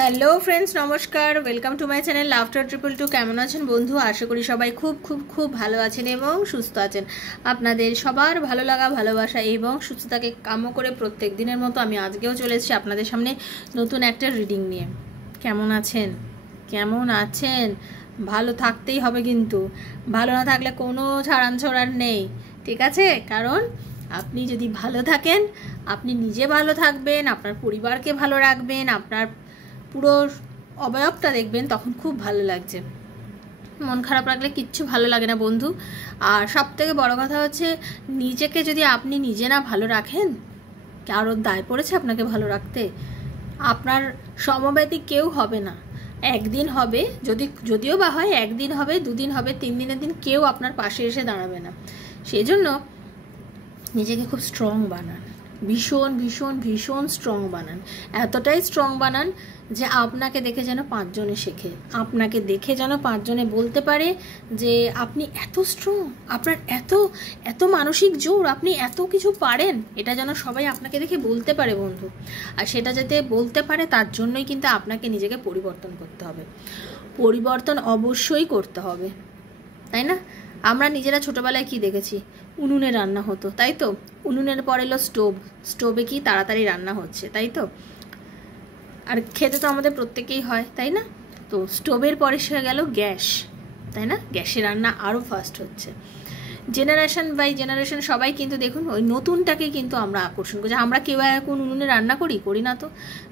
Hello friends, নমস্কার। Welcome to my channel laughter triple two. কেমন আছেন বন্ধু? আশা করি সবাই খুব খুব খুব ভালো আছেন এবং সুস্থ আছেন। আপনাদের সবার ভালো লাগা, ভালোবাসা এবং সুস্থতাকে কাম্য করে প্রত্যেক দিনের মতো আমি আজকেও চলে এসেছি আপনাদের সামনে নতুন একটা রিডিং নিয়ে। কেমন আছেন? কেমন আছেন? ভালো থাকতেই হবে, কিন্তু ভালো না থাকলে কোনো ছাড়ান ছড়ান নেই, ঠিক আছে? কারণ আপনি যদি ভালো থাকেন, আপনি নিজে ভালো থাকবেন, আপনার পরিবারকে ভালো রাখবেন, আপনার পুরো অবয়বটা দেখবেন, তখন খুব ভালো লাগছে। মন খারাপ রাখলে কিচ্ছু ভালো লাগে না বন্ধু। আর সব থেকে বড় কথা হচ্ছে, নিজেকে যদি আপনি নিজে না ভালো রাখেন, কারোর দায় পড়েছে আপনাকে ভালো রাখতে? আপনার সমব্যথী কেউ হবে না। একদিন হবে, যদিও বা হয়, একদিন হবে, দুদিন হবে, 3 দিনের দিন কেউ আপনার পাশে এসে দাঁড়াবে না। সেই জন্য নিজেকে খুব স্ট্রং বানান, ভীষণ ভীষণ ভীষণ স্ট্রং বানান। এতটাই স্ট্রং বানান যে আপনাকে দেখে যেন 5 জনে শেখে, আপনাকে দেখে যেন 5 জনে বলতে পারে যে আপনি এত স্ট্রং, আপনার এত এত মানসিক জোর, আপনি এত কিছু পারেন। এটা যেন সবাই আপনাকে দেখে বলতে পারে বন্ধু। আর সেটা যাতে বলতে পারে, তার জন্যই কিন্তু আপনাকে নিজেকে পরিবর্তন করতে হবে। পরিবর্তন অবশ্যই করতে হবে, তাই না? আমরা নিজেরা ছোটোবেলায় কি দেখেছি? উনুনে রান্না হতো, তাই তো? উনুনের পর এলো স্টোভ, স্টোভে কি তাড়াতাড়ি রান্না হচ্ছে, তাই তো? আর খেতে তো আমাদের প্রত্যেকেই হয়, তাই না? তো স্টোভের পরে সে গেল গ্যাস, তাই না? গ্যাসে রান্না আরও ফাস্ট হচ্ছে। জেনারেশন বাই জেনারেশন সবাই কিন্তু দেখুন ওই নতুনটাকে কিন্তু আমরা আকর্ষণ করছি। আমরা কেউ এখন উনুনে রান্না করি না তো।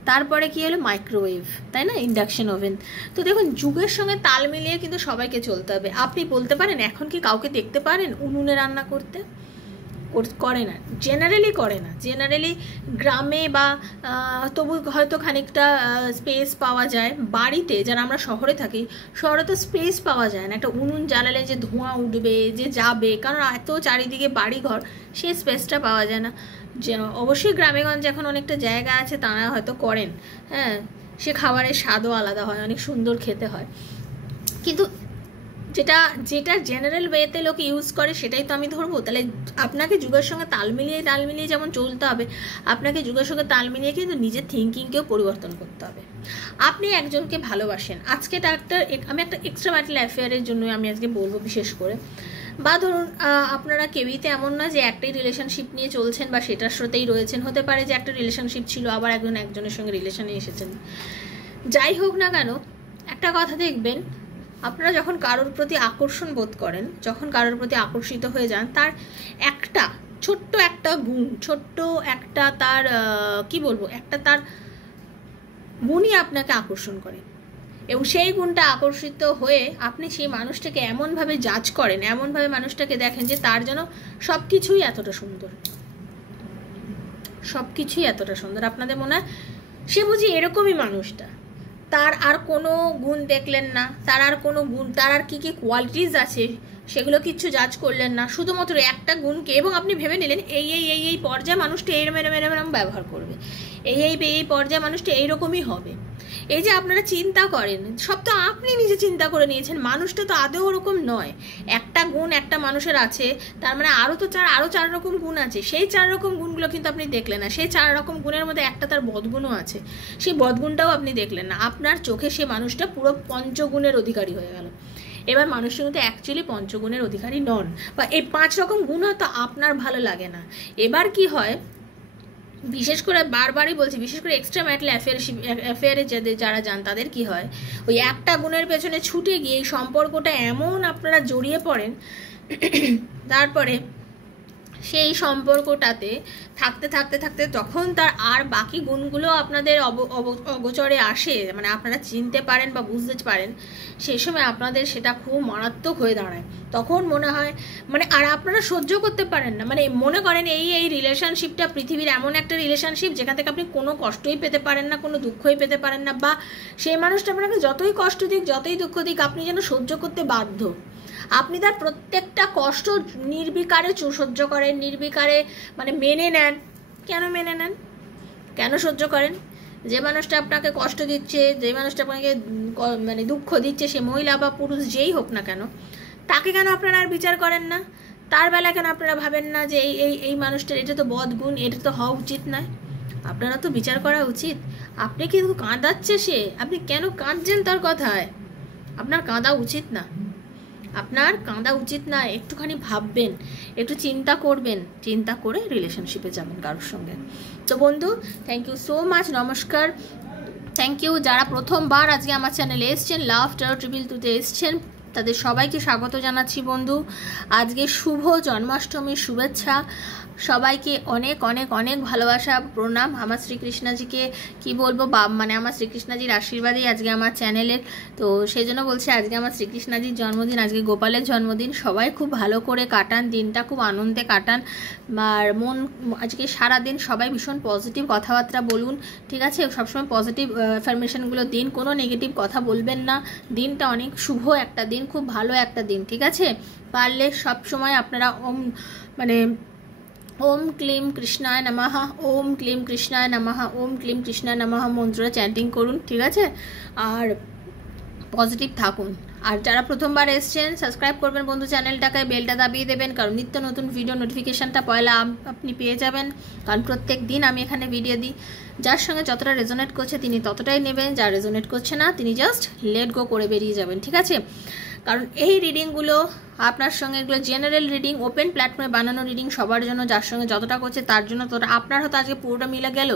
তারপরে কি হলো? মাইক্রোওয়েভ, তাই না? Induction oven. তো দেখুন, যুগের সঙ্গে তাল মিলিয়ে কিন্তু সবাইকে চলতে হবে। আপনি বলতে পারেন এখন কি কাউকে দেখতে পারেন উনুনে রান্না করতে? করে না, জেনারেলি করে না। জেনারেলি গ্রামে বা তবু হয়তো খানিকটা স্পেস পাওয়া যায়। বাড়িতে যারা আমরা শহরে থাকি, শহরে তো স্পেস পাওয়া যায় না। একটা উনুন জ্বালালে যে ধোঁয়া উঠবে, যে যাবে, কারণ এত চারিদিকে বাড়িঘর, সেই স্পেসটা পাওয়া যায় না। যে অবশ্যই গ্রামেগঞ্জে এখন অনেকটা জায়গা আছে, তারা হয়তো করেন। হ্যাঁ, সে খাবারের স্বাদও আলাদা হয়, অনেক সুন্দর খেতে হয়। কিন্তু যেটা জেনারেল ওয়েতে লোক ইউজ করে সেটাই তো আমি ধরবো। তাহলে আপনাকে যুগের সঙ্গে তাল মিলিয়ে যেমন চলতে হবে, আপনাকে যুগের সঙ্গে তাল মিলিয়ে কিন্তু নিজের থিঙ্কিংকেও পরিবর্তন করতে হবে। আপনি একজনকে ভালোবাসেন, আজকে আমি একটা এক্সট্রা ম্যারিটাল অ্যাফেয়ারের জন্য আমি আজকে বলবো বিশেষ করে। বা ধরুন আপনারা কেউই তো এমন না যে একটাই রিলেশনশিপ নিয়ে চলছেন বা সেটার সাথেই রয়েছেন। হতে পারে যে একটা রিলেশনশিপ ছিল, আবার একজনের সঙ্গে রিলেশনে এসেছেন। যাই হোক না কেন, একটা কথা দেখবেন, আপনারা যখন কারোর প্রতি আকর্ষণ বোধ করেন, যখন কারোর প্রতি আকর্ষিত হয়ে যান, তার একটা ছোট্ট একটা গুণ, ছোট্ট একটা তার কি বলবো, একটা তার গুণই আপনাকে আকর্ষণ করে। এবং সেই গুণটা আকর্ষিত হয়ে আপনি সেই মানুষটাকে এমনভাবে জাজ করেন, এমনভাবে মানুষটাকে দেখেন যে তার যেন সব কিছুই এতটা সুন্দর, সব কিছুই এতটা সুন্দর। আপনাদের মনে হয় সে বুঝি এরকমই মানুষটা, তার আর কোনো গুণ দেখলেন না, তার আর কোনো গুণ, তার আর কী কী কোয়ালিটিস আছে সেগুলো কিচ্ছু জাজ করলেন না, শুধুমাত্র একটা গুণকে। এবং আপনি ভেবে নিলেন এই পর্যায়ে মানুষটা এরম ব্যবহার করবে, এই পর্যায়ে মানুষটা এইরকমই হবে। এই যে আপনারা চিন্তা করেন, সব তো আপনি নিজে চিন্তা করে নিয়েছেন, মানুষটা তো আদৌ ওরকম নয়। একটা গুণ একটা মানুষের আছে, তার মানে আরও 4 রকম গুণ আছে। সেই 4 রকম গুণগুলো কিন্তু আপনি দেখলেন না। সেই 4 রকম গুণের মধ্যে একটা তার বদগুণও আছে, সেই বদগুণটাও আপনি দেখলেন না। আপনার চোখে সে মানুষটা পুরো পঞ্চগুণের অধিকারী হয়ে গেল। এবার মানুষের কিন্তু অ্যাকচুয়ালি পঞ্চগুণের অধিকারী নন, বা এই 5 রকম গুণ হয়তো আপনার ভালো লাগে না। এবার কি হয়, বিশেষ করে বারবারই বলছি, বিশেষ করে এক্সট্রা ম্যারিটাল অ্যাফেয়ারে যারা যান, তাদের কি হয়, ওই একটা গুণের পেছনে ছুটে গিয়ে এই সম্পর্কটা এমন আপনারা জড়িয়ে পড়েন, তারপরে সেই সম্পর্কটাতে থাকতে থাকতে থাকতে তখন তার আর বাকি গুণগুলো আপনাদের অগোচরে আসে, মানে আপনারা চিনতে পারেন বা বুঝতে পারেন। সেই সময় আপনাদের সেটা খুব মারাত্মক হয়ে দাঁড়ায়। তখন মনে হয় মানে আর আপনারা সহ্য করতে পারেন না। মানে মনে করেন এই রিলেশনশিপটা পৃথিবীর এমন একটা রিলেশনশিপ যেখান থেকে আপনি কোনো কষ্টই পেতে পারেন না, কোনো দুঃখই পেতে পারেন না, বা সেই মানুষটা আপনাকে যতই কষ্ট দিক, যতই দুঃখ দিক, আপনি যেন সহ্য করতে বাধ্য। আপনি তার প্রত্যেকটা কষ্ট নির্বিকারে সহ্য করেন, নির্বিকারে মানে মেনে নেন। কেন মেনে নেন, কেন সহ্য করেন? যে মানুষটা আপনাকে কষ্ট দিচ্ছে, যে মানুষটা আপনাকে মানে দুঃখ দিচ্ছে, সে মহিলা বা পুরুষ যেই হোক না কেন, তাকে কেন আপনারা আর বিচার করেন না? তার বেলা কেন আপনারা ভাবেন না যে এই মানুষটার এটা তো বদগুণ, এটা তো হওয়া উচিত নয়? আপনারা তো বিচার করা উচিত। আপনি কিন্তু কাঁদাচ্ছে সে, আপনি কেন কাঁদছেন তার কথায়? আপনার কাঁদা উচিত না, আপনার কাঁদা উচিত না। একটুখানি ভাববেন, একটু চিন্তা করবেন, চিন্তা করে রিলেশনশিপে যাবেন কারোর সঙ্গে। তো বন্ধু, থ্যাংক ইউ সো মাচ, নমস্কার, থ্যাংক ইউ। যারা প্রথমবার আজকে আমার চ্যানেলে এসছেন, লাভ টেরর ট্রিপল টুতে এসছেন, তাদের সবাইকে স্বাগত জানাচ্ছি বন্ধু। আজকে শুভ জন্মাষ্টমীর শুভেচ্ছা সবাইকে, অনেক অনেক অনেক ভালোবাসা, প্রণাম। আমার শ্রীকৃষ্ণজিকে কি বলবো, মানে আমার শ্রীকৃষ্ণজির আশীর্বাদেই আজকে আমার চ্যানেলের, তো সেই জন্য বলছি আজকে আমার শ্রীকৃষ্ণজির জন্মদিন, আজকে গোপালের জন্মদিন। সবাই খুব ভালো করে কাটান দিনটা, খুব আনন্দে কাটান। আর আজকে সারাদিন সবাই ভীষণ পজিটিভ কথাবার্তা বলুন, ঠিক আছে? সবসময় পজিটিভ অ্যাফার্মেশনগুলো দিন, কোনো নেগেটিভ কথা বলবেন না। দিনটা অনেক শুভ একটা দিন, খুব ভালো একটা দিন, ঠিক আছে? পারলে সবসময় আপনারা ওম ক্লিম কৃষ্ণায় নমঃ, ওম ক্লিম কৃষ্ণায় নমঃ, ওম ক্লিম কৃষ্ণায় নমঃ মন্ত্রটা চ্যান্টিং করুন, ঠিক আছে? আর পজিটিভ থাকুন। আর যারা প্রথমবার এসছেন, সাবস্ক্রাইব করবেন বন্ধু চ্যানেলটাকে, বেলটা দাবিয়ে দেবেন, কারণ নিত্য নতুন ভিডিও নোটিফিকেশানটা পয়লা আপনি পেয়ে যাবেন। কারণ প্রত্যেক দিন আমি এখানে ভিডিও দিই। যার সঙ্গে যতটা রেজোনেট করছে তিনি ততটাই নেবেন, যা রেজোনেট করছে না তিনি জাস্ট লেট গো করে বেরিয়ে যাবেন, ঠিক আছে? কারণ এই রিডিংগুলো আপনার সঙ্গে, এগুলো জেনারেল রিডিং, ওপেন প্ল্যাটফর্মে বানানো রিডিং, সবার জন্য, যার সঙ্গে যতটা করছে তার জন্য ততটা। আপনার হয়তো আজকে পুরোটা মিলে গেল,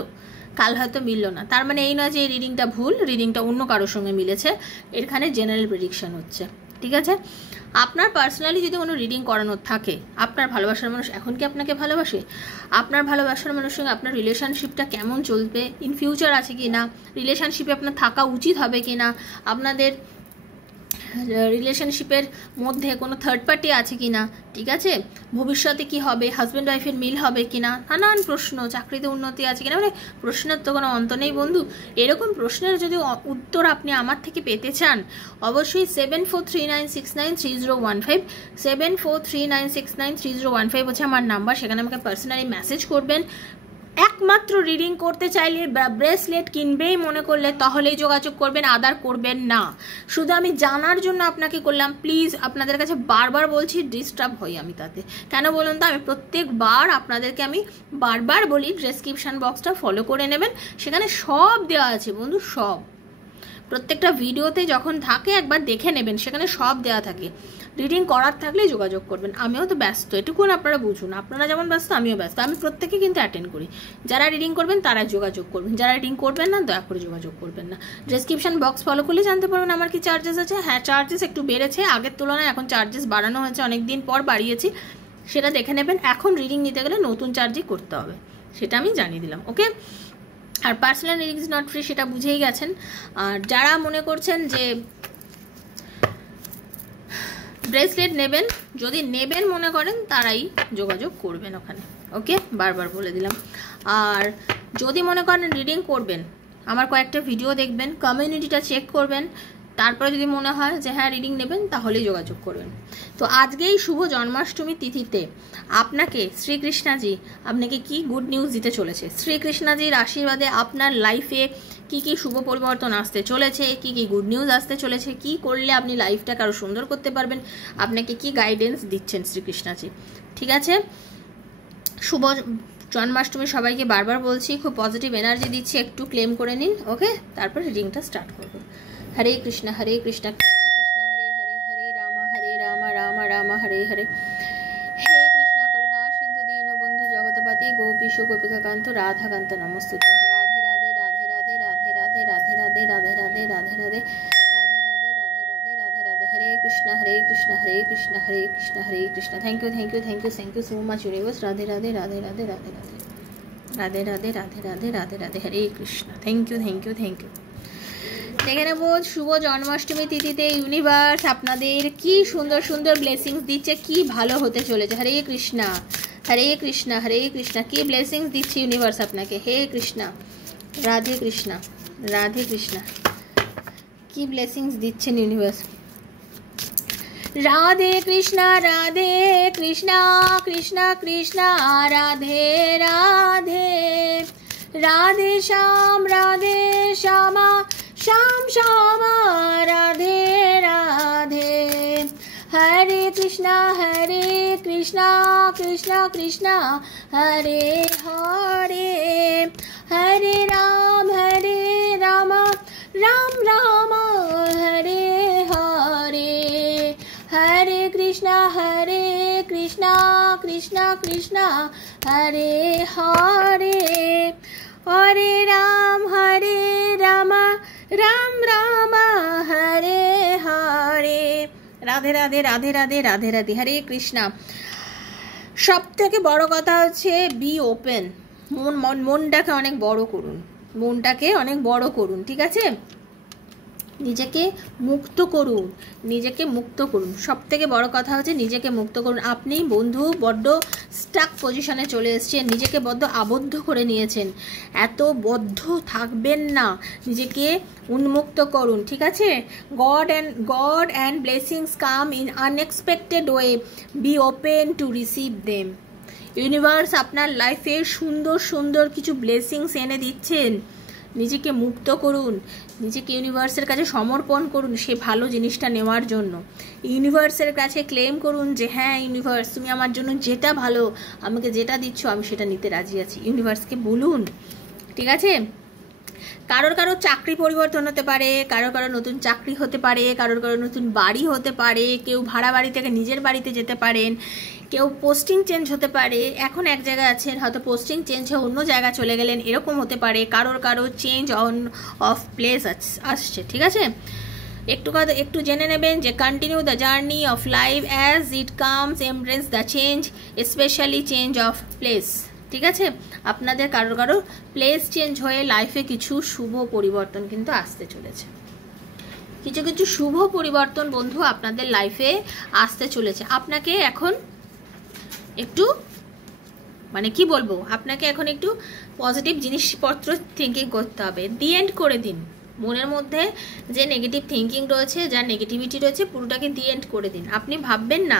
কাল হয়তো মিলল না, তার মানে এই নয় যে এই রিডিংটা ভুল, রিডিংটা অন্য কারোর সঙ্গে মিলেছে। এখানে জেনারেল প্রেডিকশন হচ্ছে, ঠিক আছে? আপনার পার্সোনালি যদি কোনো রিডিং করানোর থাকে, আপনার ভালোবাসার মানুষ এখন কি আপনাকে ভালোবাসে, আপনার ভালোবাসার মানুষের সঙ্গে আপনার রিলেশনশিপটা কেমন চলবে, ইন ফিউচার আছে কি না, রিলেশনশিপে আপনার থাকা উচিত হবে কি না, আপনাদের রিলেশনশিপের মধ্যে কোনো থার্ড পার্টি আছে কি না, ঠিক আছে? ভবিষ্যতে কি হবে, হাজব্যান্ড ওয়াইফের মিল হবে কি না, নানান প্রশ্ন, চাকরিতে উন্নতি আছে কিনা, মানে প্রশ্নের তো কোনো অন্ত নেই বন্ধু। এরকম প্রশ্নের যদি উত্তর আপনি আমার থেকে পেতে চান, অবশ্যই 7439693015, 7439693015 হচ্ছে আমার নাম্বার। সেখানে আমাকে পার্সোনালি মেসেজ করবেন। একমাত্র রিডিং করতে চাইলে, ব্রেসলেট কিনবেই মনে করলে তাহলেই যোগাযোগ করবেন, আদার করবেন না। শুধু আমি জানার জন্য আপনাকে করলাম, প্লিজ আপনাদের কাছে বারবার বলছি, ডিস্টার্ব হই আমি তাতে। কেন বলুন তো, আমি প্রত্যেকবার আপনাদেরকে আমি বারবার বলি ডেসক্রিপশন বক্সটা ফলো করে নেবেন, সেখানে সব দেওয়া আছে বন্ধু, সব। প্রত্যেকটা ভিডিওতে যখন থাকে একবার দেখে নেবেন, সেখানে সব দেওয়া থাকে। রিডিং করার থাকলে যোগাযোগ করবেন। আমিও তো ব্যস্ত, এটুকুন আপনারা বুঝুন, আপনারা যেমন ব্যস্ত আমিও ব্যস্ত। আমি প্রত্যেকে কিন্তু অ্যাটেন্ড করি। যারা রিডিং করবেন তারা যোগাযোগ করবেন, যারা রিডিং করবেন না দয়া করে যোগাযোগ করবেন না। ডেসক্রিপশন বক্স ফলো করলে জানতে পারবেন আমার কি চার্জেস আছে। হ্যাঁ, চার্জেস একটু বেড়েছে আগের তুলনায়, এখন চার্জেস বাড়ানো হয়েছে, অনেক দিন পর বাড়িয়েছি, সেটা দেখে নেবেন। এখন রিডিং নিতে গেলে নতুন চার্জই করতে হবে, সেটা আমি জানিয়ে দিলাম, ওকে? আর personal reading is not free, সেটা বুঝেই গেছেন। আর যারা মনে করছেন যে ব্রেসলেট নেবেন, যদি নেবেন মনে করেন তারাই যোগাযোগ করবেন ওখানে, ওকে? বারবার বলে দিলাম। আর যদি মনে করেন রিডিং করবেন, আমার কয়েকটা ভিডিও দেখবেন, কমিউনিটিটা চেক করবেন, তারপরে যদি মনে হয় যে হ্যাঁ রিডিং নেবেন, তাহলেই যোগাযোগ করবেন। তো আজকেই শুভ জন্মাষ্টমী তিথিতে আপনাকে শ্রীকৃষ্ণজি আপনাকে কি গুড নিউজ দিতে চলেছে, শ্রীকৃষ্ণজির আশীর্বাদে আপনার লাইফে কি কি শুভ পরিবর্তন আসতে চলেছে, কি কি গুড নিউজ আসতে চলেছে, কি করলে আপনি লাইফটাকে আরও সুন্দর করতে পারবেন, আপনাকে কি গাইডেন্স দিচ্ছেন শ্রীকৃষ্ণজি, ঠিক আছে? শুভ জন্মাষ্টমী সবাইকে বারবার বলছি, খুব পজিটিভ এনার্জি দিচ্ছি, একটু ক্লেম করে নিন, ওকে? তারপর রিডিংটা স্টার্ট করব। হরে কৃষ্ণ কৃষ্ণ কৃষ্ণ হরে হরে, হরে রাম রাম রাম হরে হরে, হে কৃষ্ণ করুণা সিন্ধু দীনবন্ধু জগৎপতি গোপীশ গোপিকাকান্ত রাধাকান্ত নমস্তুতে। Radhe Radhe Radhe Radhe Radhe Radhe Radhe Radhe Radhe Radhe Radhe Radhe Radhe Radhe Radhe Radhe Radhe Radhe, Hare Krishna Krishna Hare Krishna Hare Krishna. Thank you thank you thank you thank you so much universe. Radhe Radhe Radhe Radhe Radhe Radhe Radhe Radhe Radhe Radhe Radhe Radhe, Hare Krishna. Thank you thank you thank you. দেখে নেব শুভ জন্মাষ্টমী তিথিতে ইউনিভার্স আপনাদের কি সুন্দর সুন্দর ব্লেসিংস দিচ্ছে, কি ভালো হতে চলেছে। হরে কৃষ্ণ হরে কৃষ্ণ হরে কৃষ্ণ, কি ব্লেসিংস দিচ্ছে ইউনিভার্স আপনাকে। হে কৃষ্ণ, রাধে কৃষ্ণ রাধে কৃষ্ণ, কি ব্লেসিংস দিচ্ছেন ইউনিভার্স। রাধে কৃষ্ণ কৃষ্ণ কৃষ্ণ রাধে রাধে, রাধে শ্যামা শ্যাম শ্যামা রাধে রাধে, হরে কৃষ্ণ কৃষ্ণ কৃষ্ণ হরে হরে, হরে রাম রাম রাম হরে হরে, হরে কৃষ্ণ কৃষ্ণ কৃষ্ণ হরে হরে, হরে রাম রাম রাম হরে হরে। রাধে রাধে রাধে রাধে রাধে রাধে, হরে কৃষ্ণা। সব থেকে বড় কথা হচ্ছে বি ওপেন। মনটাকে অনেক বড় করুন, মনটাকে অনেক বড় করুন, ঠিক আছে? নিজেকে মুক্ত করুন, নিজেকে মুক্ত করুন। সব থেকে বড় কথা হচ্ছে নিজেকে মুক্ত করুন। আপনি বন্ধু বড্ড স্টাক পজিশনে চলে এসেছেন, নিজেকে বড্ড আবদ্ধ করে নিয়েছেন। এত বদ্ধ থাকবেন না, নিজেকে উন্মুক্ত করুন, ঠিক আছে? God and blessings come in unexpected way, be open to receive them. Universe আপনার লাইফে সুন্দর সুন্দর কিছু ব্লেসিংস এনে দিচ্ছেন। নিজেকে মুক্ত করুন, নিজেকে ইউনিভার্সের কাছে সমর্পণ করুন সে ভালো জিনিসটা নেওয়ার জন্য। ইউনিভার্সের কাছে ক্লেম করুন যে হ্যাঁ ইউনিভার্স, তুমি আমার জন্য যেটা ভালো, আমাকে যেটা দিচ্ছ আমি সেটা নিতে রাজি আছি। ইউনিভার্সকে বলুন, ঠিক আছে? কারোর চাকরি পরিবর্তন হতে পারে, কারোর নতুন চাকরি হতে পারে, কারোর নতুন বাড়ি হতে পারে, কেউ ভাড়া বাড়ি থেকে নিজের বাড়িতে যেতে পারেন, কেউ পোস্টিং চেঞ্জ হতে পারে। এখন এক জায়গায় আছেন, হয়তো পোস্টিং চেঞ্জ হয়ে অন্য জায়গায় চলে গেলেন, এরকম হতে পারে। কারোর চেঞ্জ অফ প্লেস আসছে, ঠিক আছে? একটু জেনে নেবেন যে continue the journey of life as it comes, embrace the change, specially change of place, ঠিক আছে? আপনাদের কারো প্লেস চেঞ্জ হয়ে লাইফে কিছু শুভ পরিবর্তন কিন্তু আসতে চলেছে। কিছু শুভ পরিবর্তন বন্ধু আপনাদের লাইফে আসতে চলেছে। আপনাকে এখন একটু কি বলবো, আপনাকে এখন একটু পজিটিভ জিনিসপত্র থিঙ্কিং করতে হবে। দি এন্ড করে দিন। মনের মধ্যে যে নেগেটিভ থিঙ্কিং রয়েছে, যা নেগেটিভিটি রয়েছে, পুরোটাকে দি এন্ড করে দিন। আপনি ভাববেন না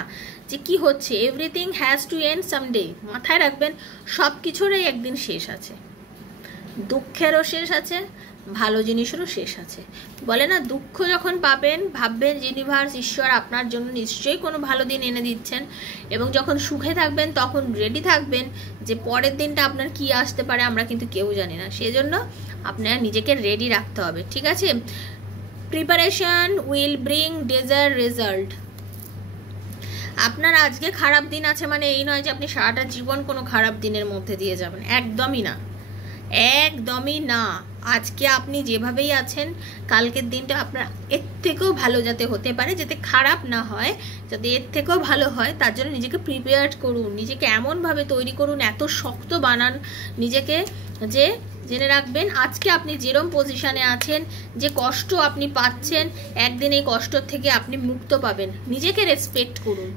যে কি হচ্ছে, everything has to end someday. মাথায় রাখবেন সব কিছুরই একদিন শেষ আছে। দুঃখেরও শেষ আছে, ভালো জিনিসেরও শেষ আছে। বলে না, দুঃখ যখন পাবেন ভাববেন যে ইউনিভার্স, ঈশ্বর আপনার জন্য নিশ্চয়ই কোনো ভালো দিন এনে দিচ্ছেন। এবং যখন সুখে থাকবেন তখন রেডি থাকবেন যে পরের দিনটা আপনার কি আসতে পারে আমরা কিন্তু কেউ জানি না। সেজন্য আপনার নিজেকে রেডি রাখতে হবে, ঠিক আছে? Preparation will bring desired result. আপনার আজকে খারাপ দিন আছে মানে এই নয় যে আপনি সারাটা জীবন কোনো খারাপ দিনের মধ্যে দিয়ে যাবেন, একদমই না, একদমই না। আজকে আপনি যেভাবেই আছেন, কালকের দিনটা আপনার এর থেকেও ভালো যাতে হতে পারে, যাতে খারাপ না হয়, যাতে এর থেকেও ভালো হয়, তার জন্য নিজেকে প্রিপেয়ার করুন। নিজেকে এমনভাবে তৈরি করুন, এত শক্ত বানান নিজেকে যে জেনে রাখবেন আজকে আপনি যেরম পজিশনে আছেন, যে কষ্ট আপনি পাচ্ছেন, একদিন এই কষ্টর থেকে আপনি মুক্ত পাবেন। নিজেকে রেসপেক্ট করুন।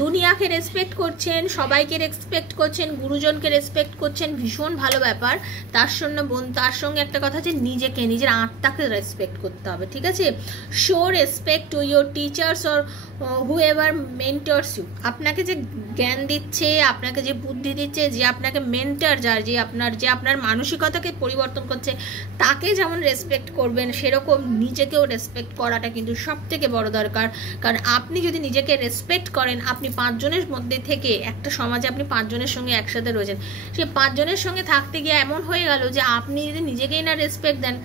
দুনিয়াকে রেসপেক্ট করছেন, সবাইকে রেসপেক্ট করছেন, গুরুজনকে রেসপেক্ট করছেন, ভীষণ ভালো ব্যাপার। তার সঙ্গে একটা কথা যে নিজেকে, নিজের আত্মাকে রেসপেক্ট করতে হবে, ঠিক আছে? Show respect to your teachers or whoever mentors you. আপনাকে যে জ্ঞান দিচ্ছে, আপনাকে যে বুদ্ধি দিচ্ছে, যে আপনাকে মেন্টর, যে আপনার মানসিকতাকে পরিবর্তন করছে, তাকে যেমন রেসপেক্ট করবেন সেরকম নিজেকেও রেসপেক্ট করাটা কিন্তু সব থেকে বড় দরকার। কারণ আপনি যদি নিজেকে রেসপেক্ট করেন, আপনি 5 জনের মধ্যে থেকে, একটা সমাজে আপনি 5 জনের সঙ্গে একসাথে রয়েছেন, সেই 5 জনের সঙ্গে থাকতে গিয়ে এমন হয়ে গেল যে আপনি যদি নিজেকেই না রেসপেক্ট দেন,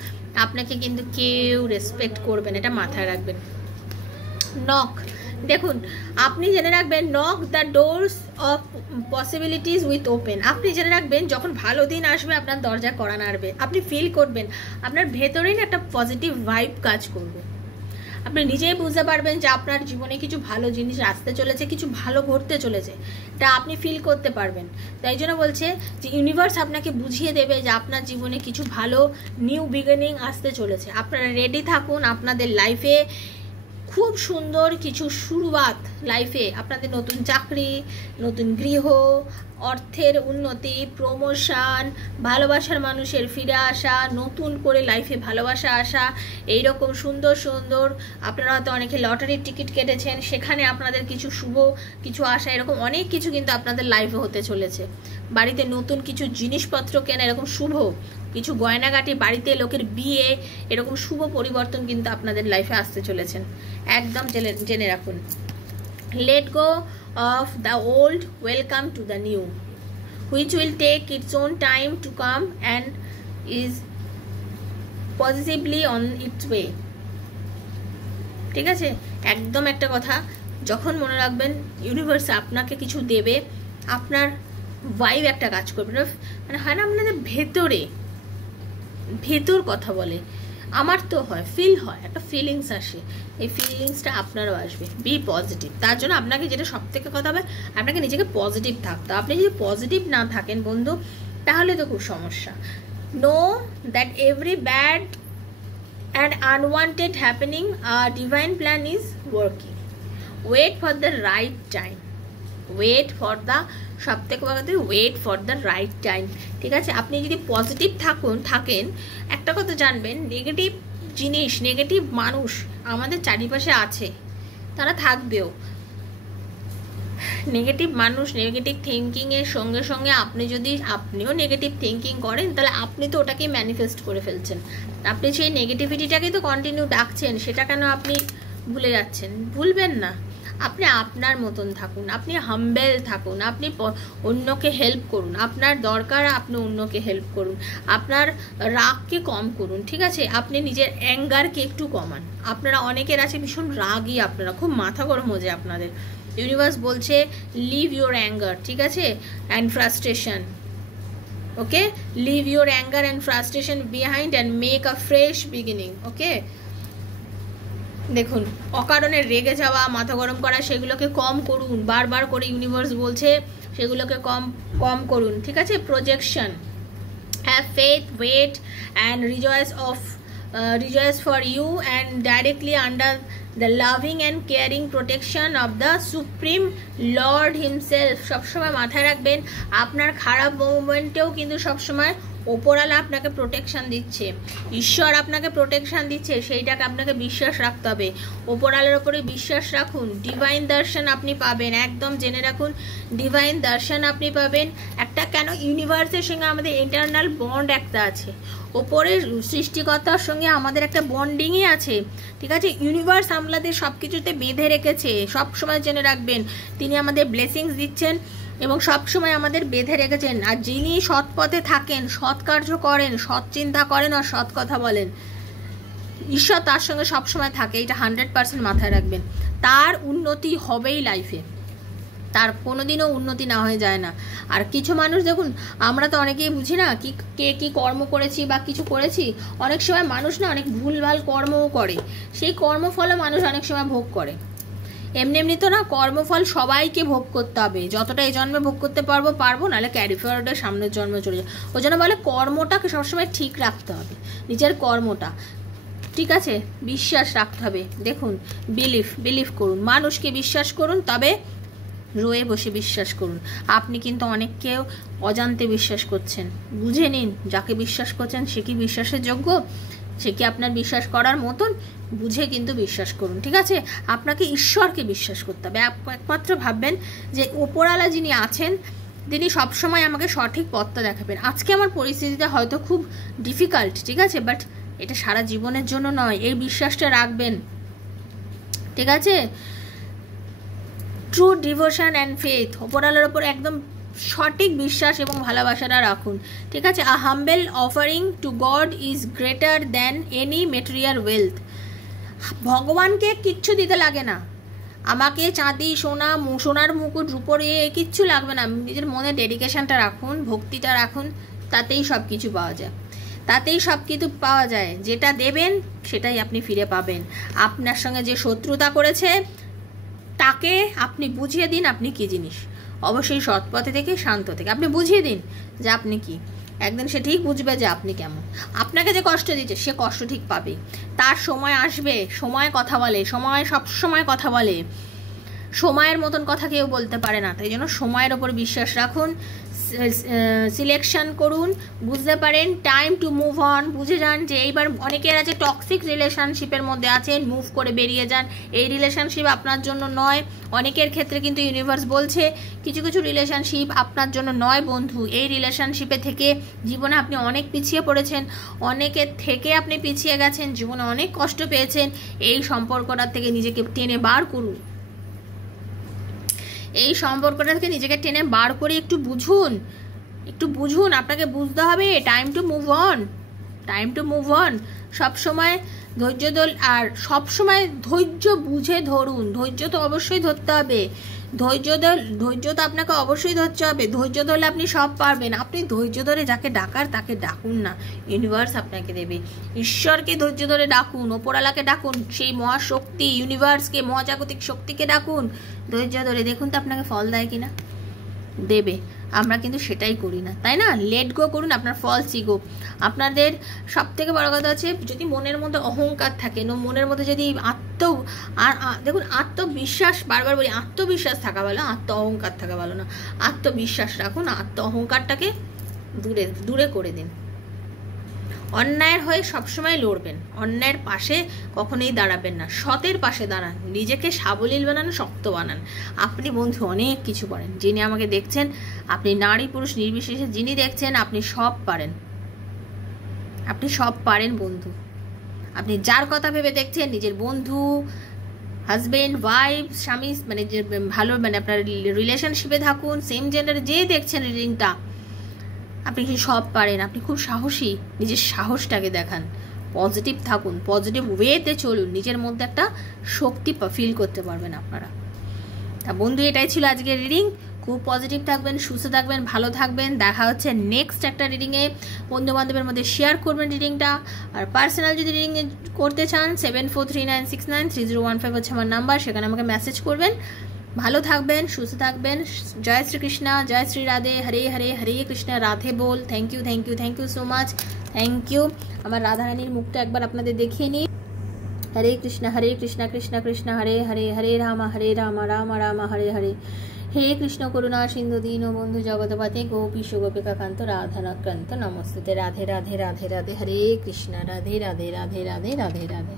আপনাকে কিন্তু কেউ রেসপেক্ট করবেন, এটা মাথায় রাখবেন। নক, দেখুন আপনি জেনে রাখবেন, knock the doors of possibilities with open. আপনি জেনে রাখবেন যখন ভালো দিন আসবে আপনার দরজা কড়া নাড়বে, আপনি ফিল করবেন আপনার ভেতরেই একটা পজিটিভ ভাইব কাজ করবে। আপনি নিজেই বুঝতে পারবেন যে আপনার জীবনে কিছু ভালো জিনিস আসতে চলেছে, কিছু ভালো ঘটতে চলেছে, এটা আপনি ফিল করতে পারবেন। তাই জন্য বলছে যে ইউনিভার্স আপনাকে বুঝিয়ে দেবে যে আপনার জীবনে কিছু ভালো নিউ বিগিনিং আসতে চলেছে। আপনারা রেডি থাকুন। আপনাদের লাইফে খুব সুন্দর কিছু শুরুয়াত, লাইফে আপনাদের নতুন চাকরি, নতুন গৃহ, অর্থের উন্নতি, প্রমোশন, ভালোবাসার মানুষের ফিরে আসা, নতুন করে লাইফে ভালোবাসা আসা, এইরকম সুন্দর সুন্দর। আপনারা হয়তো অনেকে লটারির টিকিট কেটেছেন, সেখানে আপনাদের কিছু শুভ কিছু আসা, এরকম অনেক কিছু কিন্তু আপনাদের লাইফে হতে চলেছে। বাড়িতে নতুন কিছু জিনিসপত্র কেনা, এরকম শুভ কিছু গয়নাগাটি, বাড়িতে লোকের বিয়ে, এরকম শুভ পরিবর্তন কিন্তু আপনাদের লাইফে আসতে চলেছেন। একদম জেনে রাখুন। Let go of the old, welcome to the new, which will take its own time to come and is positively on its way. ঠিক আছে, একদম একটা কথা, যখন মনে রাখবেন ইউনিভার্স আপনাকে কিছু দেবে, আপনার ভাইব একটা কাজ করবে, মানে হয় না আপনাদের ভেতর কথা বলে, আমার তো হয়, ফিল হয়, একটা ফিলিংস আসে, এই ফিলিংসটা আপনারও আসবে। Be positive. তার জন্য আপনাকে যেটা সব থেকে কথা হবে, আপনাকে নিজেকে পজিটিভ থাকতে। আপনি যদি পজিটিভ না থাকেন বন্ধু, তাহলে তো খুব সমস্যা। Know that every bad and unwanted happening, a divine plan is working. Wait for the right time. Wait for the সবথেকে বড় কথা, wait for the right time. ঠিক আছে, আপনি যদি পজিটিভ থাকেন, একটা কথা জানবেন, নেগেটিভ জিনিস, নেগেটিভ মানুষ আমাদের চারিপাশে আছে, তারা থাকবেও। নেগেটিভ মানুষ, নেগেটিভ থিঙ্কিংয়ের সঙ্গে সঙ্গে আপনিও নেগেটিভ থিঙ্কিং করেন, তাহলে আপনি তো ওটাকেই ম্যানিফেস্ট করে ফেলছেন। আপনি সেই নেগেটিভিটিটাকেই তো কন্টিনিউ ডাকছেন, সেটা কেন আপনি ভুলে যাচ্ছেন? ভুলবেন না। আপনি আপনার মতন থাকুন, আপনি হাম্বেল থাকুন, আপনি অন্যকে হেল্প করুন, আপনার দরকার আপনি অন্যকে হেল্প করুন, আপনার রাগকে কম করুন। ঠিক আছে, আপনি নিজের অ্যাঙ্গারকে একটু কমান। আপনারা অনেকের আছে ভীষণ রাগই, আপনারা খুব মাথা গরম হয়ে যায় আপনাদের। ইউনিভার্স বলছে লিভ ইউর অ্যাঙ্গার, ঠিক আছে, and frustration. Okay, leave your anger and frustration behind and make a fresh beginning. Okay, দেখুন, অকারণে রেগে যাওয়া, মাথা গরম করা, সেগুলোকে কম করুন। বারবার করে ইউনিভার্স বলছে সেগুলোকে কম করুন। ঠিক আছে, projection, have faith, wait and rejoice for you and directly under the loving and caring protection of the Supreme Lord himself. সবসময় মাথায় রাখবেন, আপনার খারাপ মোমেন্টেও কিন্তু সবসময় ওপরওয়ালা আপনাকে প্রোটেকশন দিচ্ছে, ঈশ্বর আপনাকে প্রোটেকশন দিচ্ছে, সেইটাকে আপনাকে বিশ্বাস রাখতে হবে। ওপরওয়ালার ওপরে বিশ্বাস রাখুন। ডিভাইন দর্শন আপনি পাবেন, একদম জেনে রাখুন, ডিভাইন দর্শন আপনি পাবেন। একটা কেন, ইউনিভার্সের সঙ্গে আমাদের ইন্টারনাল বন্ড একটা আছে, ওপরের সৃষ্টিকর্তার সঙ্গে আমাদের একটা বন্ডিংই আছে। ঠিক আছে, ইউনিভার্স আমাদের সব কিছুতে বেঁধে রেখেছে, সব সময় জেনে রাখবেন, তিনি আমাদের ব্লেসিংস দিচ্ছেন এবং সবসময় আমাদের বেঁধে রেখেছেন। আর যিনি সৎ পথে থাকেন, সৎ কার্য করেন, সৎ চিন্তা করেন আর সৎ কথা বলেন, ঈশ্বর তার সঙ্গে সবসময় থাকে, এটা 100% মাথায় রাখবেন। তার উন্নতি হবেই লাইফে, তার কোনোদিনও উন্নতি না হয়ে যায় না। আর কিছু মানুষ দেখুন, আমরা তো অনেকেই বুঝি না কে কি কর্ম করেছি বা কিছু করেছি। অনেক সময় মানুষ না অনেক ভুলভাল কর্মও করে, সেই কর্মফলও মানুষ অনেক সময় ভোগ করে। এমনি তো না, কর্মফল সবাইকে ভোগ করতে হবে, যতটা এই জন্মে ভোগ করতে পারবো, নাহলে ক্যারি ফরওয়ার্ডের সামনের জন্মে চলে যায়। ওই জন্য বলে কর্মটাকে সবসময় ঠিক রাখতে হবে, নিজের কর্মটা। ঠিক আছে, বিশ্বাস রাখতে হবে। দেখুন, বিলিভ করুন, মানুষকে বিশ্বাস করুন, তবে রয়ে বসে বিশ্বাস করুন। আপনি কিন্তু অনেককেও অজান্তে বিশ্বাস করছেন, বুঝে নিন যাকে বিশ্বাস করছেন সে কি বিশ্বাসের যোগ্য, সে কি আপনার বিশ্বাস করার মতন, বুঝে কিন্তু বিশ্বাস করুন। ঠিক আছে, আপনাকে ঈশ্বরকে বিশ্বাস করতে হবে। একমাত্র ভাববেন যে ওপরওয়ালা যিনি আছেন তিনি সবসময় আমাকে সঠিক পথটা দেখাবেন। আজকে আমার পরিস্থিতিটা হয়তো খুব ডিফিকাল্ট, ঠিক আছে, বাট এটা সারা জীবনের জন্য নয়, এই বিশ্বাসটা রাখবেন। ঠিক আছে, ট্রু ডিভোশন অ্যান্ড ফেথ, ওপরওয়ালার ওপর একদম সঠিক বিশ্বাস এবং ভালোবাসাটা রাখুন। ঠিক আছে, a humble offering to God is greater than any material wealth. ভগবানকে কিচ্ছু দিতে লাগে না, আমাকে চাঁদি সোনার মুকুট রূপোর কিচ্ছু লাগবে না। নিজের মনে ডেডিকেশনটা রাখুন, ভক্তিটা রাখুন, তাতেই সব কিছু পাওয়া যায়। যেটা দেবেন সেটাই আপনি ফিরে পাবেন। আপনার সঙ্গে যে শত্রুতা করেছে তাকে আপনি বুঝিয়ে দিন আপনি কি জিনিস, অবশ্যই সৎ পথে থেকে, শান্ত থেকে আপনি বুঝিয়ে দিন যে আপনি কি। একদিন সে ঠিক বুঝবে যে আপনি কেমন। আপনাকে যে কষ্ট দিচ্ছে সে কষ্ট ঠিক পাবে, তার সময় আসবে। সময় কথা বলে, সময় সবসময় কথা বলে, সময়ের মতন কথা কেউ বলতে পারে না। তাই জন্য সময়ের ওপর বিশ্বাস রাখুন, সিলেকশন করুন, বুঝতে পারেন টাইম টু মুভ অন, বুঝে যান যে এইবার অনেকের আছে টক্সিক রিলেশনশিপের মধ্যে আছেন, মুভ করে বেরিয়ে যান, এই রিলেশনশিপ আপনার জন্য নয়। অনেকের ক্ষেত্রে কিন্তু ইউনিভার্স বলছে কিছু রিলেশনশিপ আপনার জন্য নয় বন্ধু। এই রিলেশনশিপে থেকে জীবনে আপনি অনেক পিছিয়ে পড়েছেন, অনেকের থেকে আপনি পিছিয়ে গেছেন, জীবনে অনেক কষ্ট পেয়েছেন। এই সম্পর্কটার থেকে নিজেকে টেনে বার করুন, এই সম্পর্কটা থেকে নিজেকে টেনে বার করে একটু বুঝুন একটু বুঝুন, আপনাকে বুঝতে হবে। Time to move on, time to move on. সবসময় ধৈর্য আর সবসময় ধৈর্য বুঝে ধরুন। ধৈর্য তো অবশ্যই ধরতে হবে, ধৈর্য তো আপনাকে অবশ্যই ধরতে হবে। ধৈর্য ধরলে আপনি সব পারবেন। আপনি ধৈর্য ধরে যাকে ডাকার তাকে ডাকুন না, ইউনিভার্স আপনাকে দেবে। ঈশ্বরকে ধৈর্য ধরে ডাকুন, ওপরওয়ালাকে ডাকুন, সেই মহাশক্তি ইউনিভার্সকে, মহাজাগতিক শক্তিকে ডাকুন ধৈর্য ধরে। দেখুন তো আপনাকে ফল দেয় কিনা, দেবে। আমরা কিন্তু সেটাই করি না, তাই না? লেট গো করুন, আপনার ফল সিগো। আপনাদের সব থেকে বড় কথা আছে, যদি মনের মধ্যে অহংকার থাকে, মনের মধ্যে যদি দেখুন আত্মবিশ্বাস, বারবার বলি আত্মবিশ্বাস থাকা ভালো, আত্ম অহংকার থাকা ভালো না। আত্মবিশ্বাস রাখুন, আত্ম অহংকারটাকে দূরে দূরে করে দিন। অন্যায়ের হয়ে সবসময় লড়বেন, অন্যায়ের পাশে কখনোই দাঁড়াবেন না, সতের পাশে দাঁড়ান, নিজেকে সাবলীল বানান, শক্ত বানান। আপনি বন্ধু অনেক কিছু পারেন। যিনি আমাকে দেখছেন, আপনি নারী পুরুষ নির্বিশেষে যিনি দেখছেন, আপনি সব পারেন, আপনি সব পারেন বন্ধু। আপনি যার কথা ভেবে দেখছেন, নিজের বন্ধু, হাজবেন্ড, ওয়াইফ, স্বামী, মানে যে ভালো, মানে আপনার রিলেশনশিপে থাকুন, সেম জেন্ডারে যে দেখছেন রিডিংটা, আপনি কি সব পারেন। আপনি খুব সাহসী, নিজের সাহসটাকে দেখান, পজিটিভ থাকুন, পজিটিভ ওয়েতে চলুন, নিজের মধ্যে একটা শক্তি ফিল করতে পারবেন আপনারা। তা বন্ধু, এটাই ছিল আজকের রিডিং। খুব পজিটিভ থাকবেন, সুস্থ থাকবেন, ভালো থাকবেন। দেখা হচ্ছে নেক্সট একটা রিডিংয়ে। বন্ধু বান্ধবের মধ্যে শেয়ার করবেন রিডিংটা। আর পার্সোনাল যদি রিডিং করতে চান 7439693015 হচ্ছে আমার নাম্বার, সেখানে আমাকে মেসেজ করবেন। ভালো থাকবেন, সুস্থ থাকবেন। জয় শ্রীকৃষ্ণ, জয় শ্রী রাধে, হরে হরে, হরে কৃষ্ণ, রাধে বল। Thank you, thank you, thank you so much, thank you. আমার রাধারানীর মুখটা একবার আপনাদের দেখিয়ে নিই। হরে কৃষ্ণ কৃষ্ণ কৃষ্ণ হরে হরে, হরে রাম রাম রাম হরে হরে। হে কৃষ্ণ করুণা সিন্ধু দীন বন্ধু জগৎপতে গোপীশ গোপিকা কান্ত রাধানাক্রান্ত নমস্তুতে। রাধে রাধে রাধে রাধে, হরে কৃষ্ণ, রাধে রাধে রাধে রাধে রাধে রাধে।